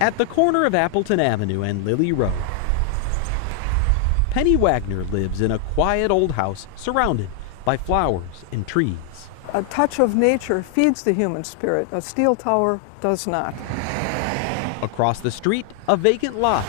At the corner of Appleton Avenue and Lily Road, Penny Wagner lives in a quiet old house surrounded by flowers and trees. A touch of nature feeds the human spirit. A steel tower does not. Across the street, a vacant lot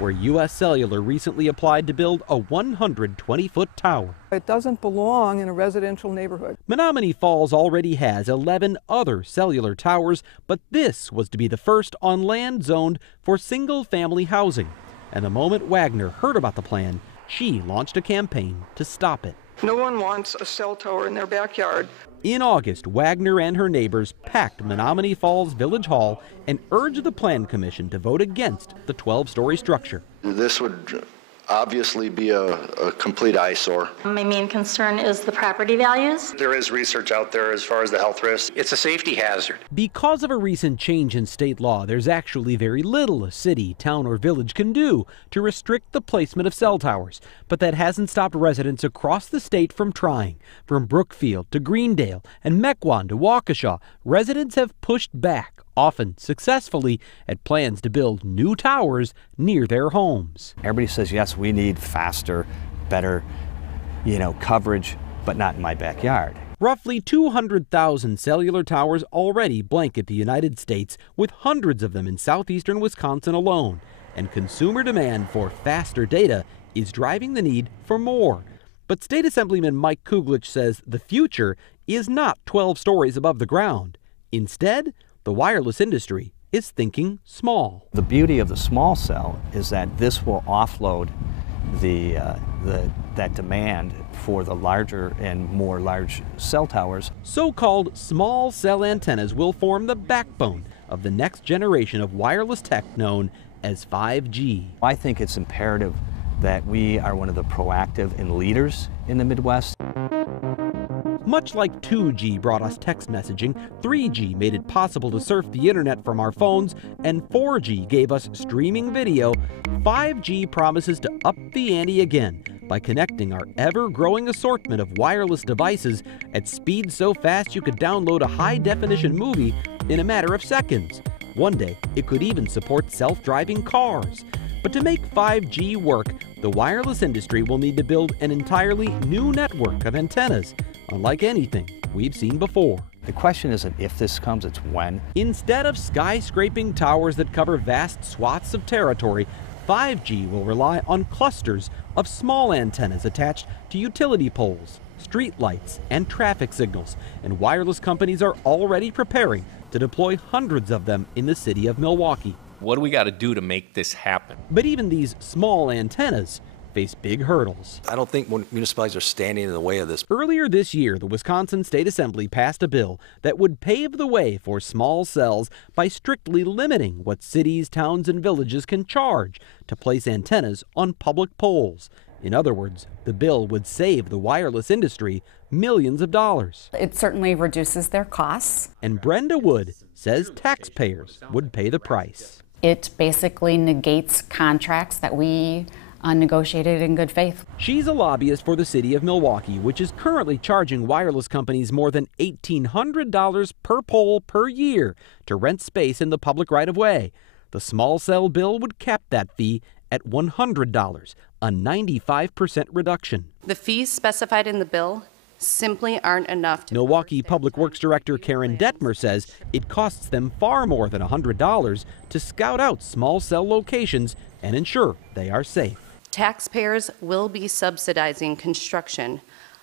where U.S. Cellular recently applied to build a 120-foot tower. It doesn't belong in a residential neighborhood. Menominee Falls already has 11 other cellular towers, but this was to be the first on land zoned for single-family housing. And the moment Wagner heard about the plan, she launched a campaign to stop it. No one wants a cell tower in their backyard. In August, Wagner and her neighbors packed Menominee Falls Village Hall and urged the Plan Commission to vote against the 12-story structure. This would obviously be a complete eyesore. My main concern is the property values. There is research out there as far as the health risks. It's a safety hazard. Because of a recent change in state law, there's actually very little a city, town, or village can do to restrict the placement of cell towers. But that hasn't stopped residents across the state from trying. From Brookfield to Greendale and Mequon to Waukesha, residents have pushed back, often successfully, at plans to build new towers near their homes. Everybody says, yes, we need faster, better, coverage, but not in my backyard. Roughly 200,000 cellular towers already blanket the United States, with hundreds of them in southeastern Wisconsin alone. And consumer demand for faster data is driving the need for more. But State Assemblyman Mike Kuglich says the future is not 12 stories above the ground. Instead, the wireless industry is thinking small. The beauty of the small cell is that this will offload that demand for the larger and more large cell towers. So-called small cell antennas will form the backbone of the next generation of wireless tech known as 5G. I think it's imperative that we are one of the proactive and leaders in the Midwest. Much like 2G brought us text messaging, 3G made it possible to surf the internet from our phones, and 4G gave us streaming video, 5G promises to up the ante again by connecting our ever-growing assortment of wireless devices at speeds so fast you could download a high-definition movie in a matter of seconds. One day, it could even support self-driving cars. But to make 5G work, the wireless industry will need to build an entirely new network of antennas, unlike anything we've seen before. The question isn't if this comes, it's when. Instead of skyscraping towers that cover vast swaths of territory, 5G will rely on clusters of small antennas attached to utility poles, street lights, and traffic signals, and wireless companies are already preparing to deploy hundreds of them in the city of Milwaukee. What do we got to do to make this happen? But even these small antennas face big hurdles. I don't think municipalities are standing in the way of this. Earlier this year, the Wisconsin State Assembly passed a bill that would pave the way for small cells by strictly limiting what cities, towns, and villages can charge to place antennas on public poles. In other words, the bill would save the wireless industry millions of dollars. It certainly reduces their costs. And Brenda Wood says taxpayers would pay the price. It basically negates contracts that we negotiated in good faith. She's a lobbyist for the city of Milwaukee, which is currently charging wireless companies more than $1,800 per pole per year to rent space in the public right-of-way. The small cell bill would cap that fee at $100, a 95% reduction. The fees specified in the bill simply aren't enough to... Milwaukee Public Works Director Karen Detmer says it costs them far more than $100 to scout out small cell locations and ensure they are safe. Taxpayers will be subsidizing construction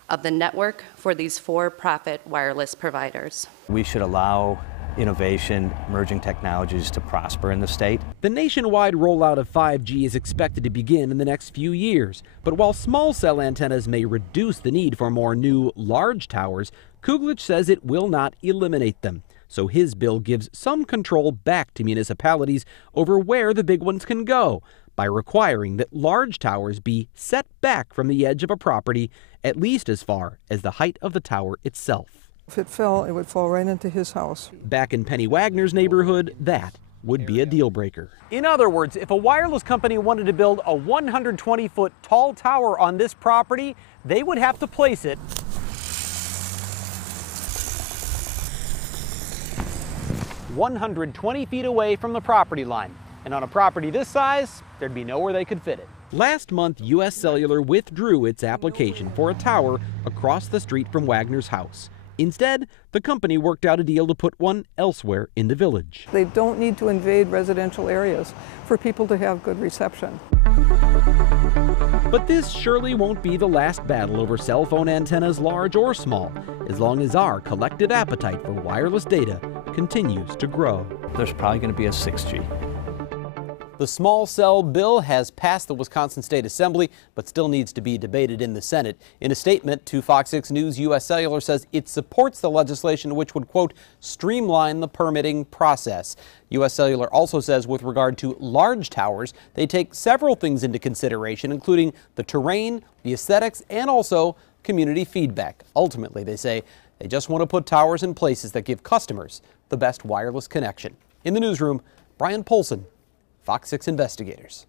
of the network for these for-profit wireless providers. We should allow innovation, emerging technologies to prosper in the state. The nationwide rollout of 5G is expected to begin in the next few years. But while small cell antennas may reduce the need for more new, large towers, Kuglich says it will not eliminate them. So his bill gives some control back to municipalities over where the big ones can go, by requiring that large towers be set back from the edge of a property at least as far as the height of the tower itself. If it fell, it would fall right into his house. Back in Penny Wagner's neighborhood, that would be a deal breaker. In other words, if a wireless company wanted to build a 120-foot tall tower on this property, they would have to place it 120 feet away from the property line. And on a property this size, there'd be nowhere they could fit it. Last month, U.S. Cellular withdrew its application for a tower across the street from Wagner's house. Instead, the company worked out a deal to put one elsewhere in the village. They don't need to invade residential areas for people to have good reception. But this surely won't be the last battle over cell phone antennas, large or small, as long as our collective appetite for wireless data continues to grow. There's probably going to be a 6G. The small cell bill has passed the Wisconsin State Assembly, but still needs to be debated in the Senate. In a statement to Fox 6 News, U.S. Cellular says it supports the legislation which would, quote, streamline the permitting process. U.S. Cellular also says with regard to large towers, they take several things into consideration, including the terrain, the aesthetics, and also community feedback. Ultimately, they say they just want to put towers in places that give customers the best wireless connection. In the newsroom, Brian Polson, Fox 6 Investigators.